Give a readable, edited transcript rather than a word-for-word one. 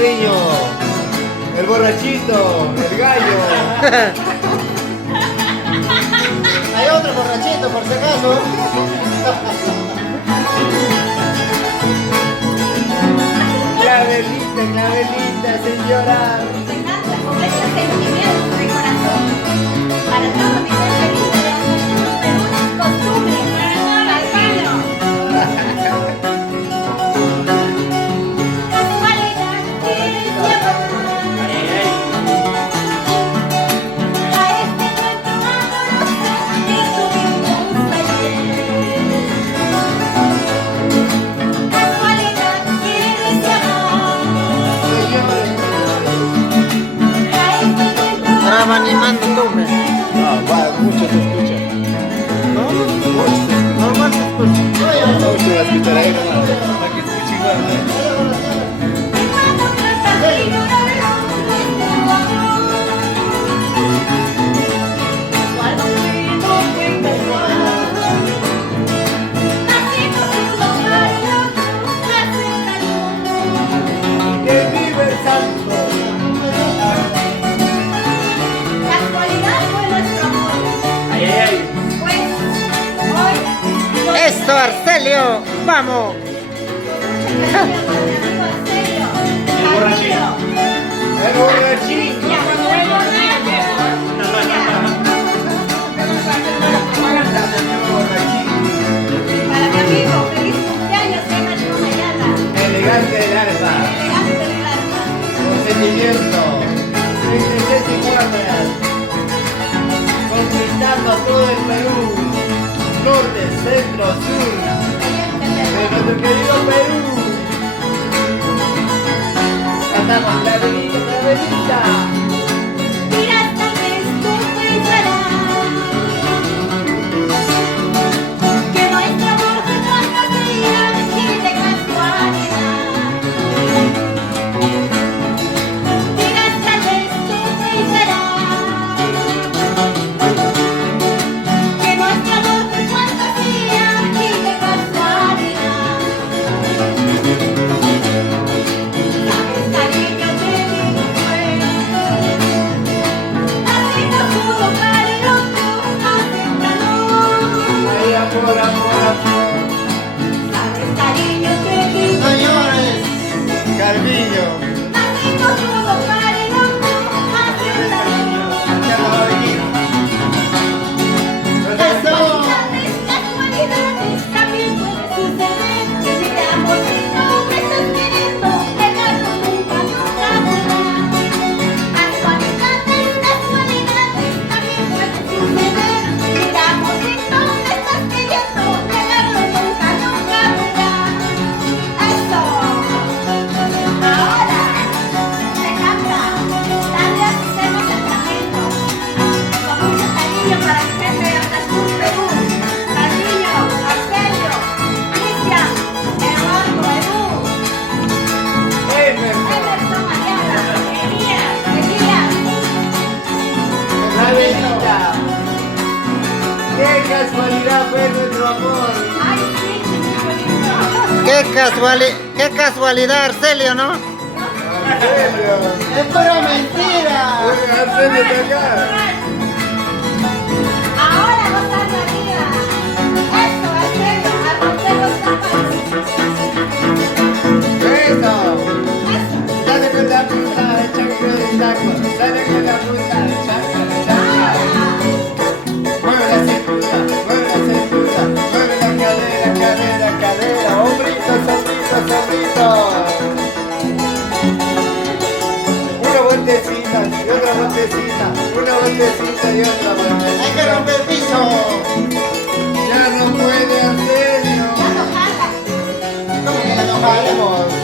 Carviño, el borrachito, el gallo. Hay otro borrachito por si acaso. Clavelita, sin llorar. Me encanta, con ese sentimiento de corazón. Para todos mis seres felices de la Perú, costumbre, calzado. Casualidad que lleva a este nuestro amoroso que tuvimos ayer. Casualidad que deseaba. Estaba animando tú, me. Ah, va, mucho se escucha. ¿No? Mucho se escucha. Normal se escucha. Mucho la escuchará ahí nomás. Para que escuche igual, ¿no? Y cuando tratas de ignorarlo, nuestro amor, cuando fuimos muy casual, nacimos uno para el otro, aceptarlo. Que vive el santo. Casualidad fue nuestro amor, pues hoy ¡Eso, Arcelio! ¡Vamos! El borrachito. Para mi amigo, feliz cumpleaños, Emanuel Ayala. Elegante del alma. Elegante del alma. Con sentimiento. Princesa igual. Conquistando a todo el Perú. Norte, centro, sur. De nuestro querido Perú. Cantamos Clavelita. Mira, tal vez tú pensarás que nuestro amor fue fantasía y de casualidad. Mira, tal vez tú pensarás que nuestro amor fue fantasía y de casualidad. Sabes, cariño, te digo nacimos uno para el otro, acéptalo. Ay, amor. Sabes, cariño, te digo Señores, Carviño. nacimos uno para el otro, acéptalo. Casualidades, casualidades, también puede suceder. Si te amo y no me estás queriendo, dejarlo nunca volverá. Casualidades, casualidades, también puede suceder. Si te amo y no me estás queriendo, dejarlo nunca volverá. Eso. Ahora, me encanta. Tarde hacemos el tratamiento. Con mucho cariño para mi gente de Atasur, Perú. Carviño, Arcelio, Cristian, Eduardo, Edu, Emerson, Ayala, Elías. Clavelita. Qué casualidad fue nuestro amor. Ay, sí, chiquito. qué casualidad, Arcelio, ¿no? Arcelio. ¡Es pura mentira! Arcelio está acá. Ahora gozar la vida. Esto, Arcelio, a romper los zapatos. Eso. Dale con la punta, el chanco del taco. Dale con la punta, el chanco del taco. Mueve la cintura, mueve la cadera. Hombrito. Una vueltecita y otra vueltecita. Una vueltecita y otra vueltecita. ¡Hay que romper el piso! Ya no puede Arcelio. Ya no jala. ¿Cómo que la no Vamos.